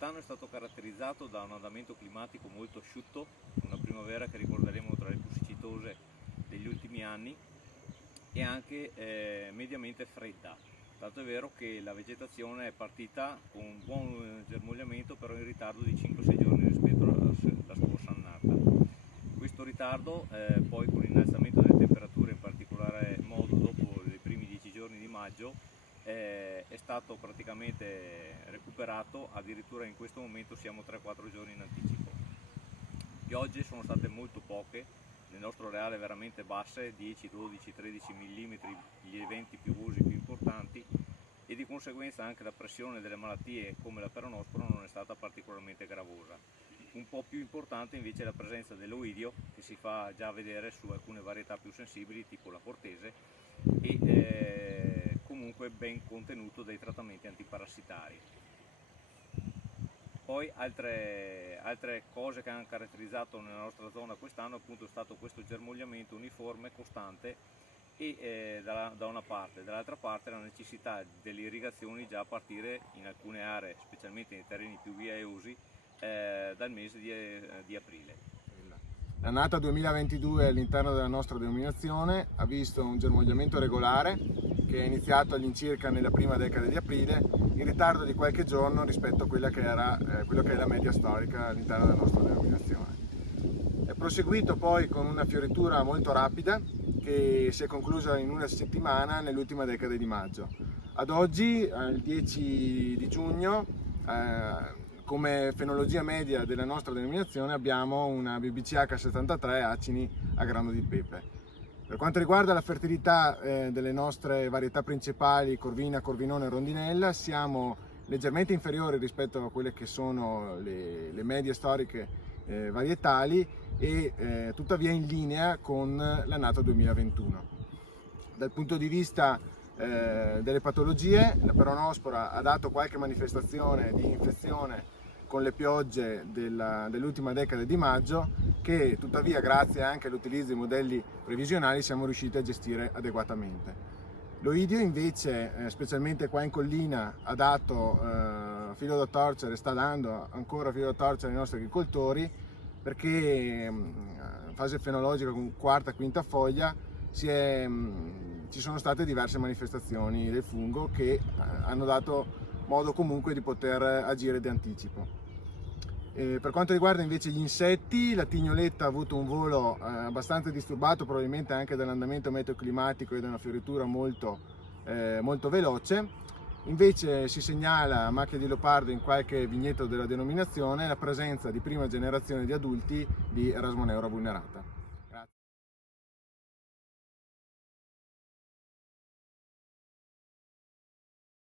Quest'anno è stato caratterizzato da un andamento climatico molto asciutto, una primavera che ricorderemo tra le più siccitose degli ultimi anni e anche mediamente fredda. Tanto è vero che la vegetazione è partita con un buon germogliamento, però in ritardo di 5-6 giorni rispetto alla scorsa annata. Questo ritardo poi con l'innalzamento delle temperature, in particolare modo dopo i primi 10 giorni di maggio, è stato praticamente recuperato. Addirittura in questo momento siamo 3-4 giorni in anticipo. Piogge sono state molto poche, nel nostro areale veramente basse, 10, 12, 13 mm gli eventi piovosi più importanti, e di conseguenza anche la pressione delle malattie come la peronospora non è stata particolarmente gravosa. Un po' più importante invece è la presenza dell'oidio, che si fa già vedere su alcune varietà più sensibili tipo la cortese, e comunque ben contenuto dai trattamenti antiparassitari. Poi altre cose che hanno caratterizzato nella nostra zona quest'anno appunto è stato questo germogliamento uniforme, costante, e da una parte, dall'altra parte la necessità delle irrigazioni già a partire in alcune aree, specialmente nei terreni più viaiosi, dal mese di aprile. L'annata 2022 all'interno della nostra denominazione ha visto un germogliamento regolare che è iniziato all'incirca nella prima decade di aprile, in ritardo di qualche giorno rispetto a quella che era quello che è la media storica all'interno della nostra denominazione. È proseguito poi con una fioritura molto rapida che si è conclusa in una settimana nell'ultima decade di maggio. Ad oggi, il 10 di giugno, come fenologia media della nostra denominazione abbiamo una BBC H73 acini a grano di pepe. Per quanto riguarda la fertilità delle nostre varietà principali, Corvina, Corvinone e Rondinella, siamo leggermente inferiori rispetto a quelle che sono le medie storiche varietali e tuttavia in linea con l'annata 2021. Dal punto di vista delle patologie, la peronospora ha dato qualche manifestazione di infezione con le piogge dell'ultima decade di maggio, che tuttavia grazie anche all'utilizzo di modelli previsionali siamo riusciti a gestire adeguatamente. L'oidio invece, specialmente qua in collina, ha dato filo da torcere, sta dando ancora filo da torcere ai nostri agricoltori, perché in fase fenologica con quarta, quinta foglia ci sono state diverse manifestazioni del fungo che hanno dato modo comunque di poter agire d'anticipo. Per quanto riguarda invece gli insetti, la tignoletta ha avuto un volo abbastanza disturbato, probabilmente anche dall'andamento meteoclimatico e da una fioritura molto veloce. Invece si segnala a macchia di leopardo in qualche vigneto della denominazione la presenza di prima generazione di adulti di Rasmoneura vulnerata.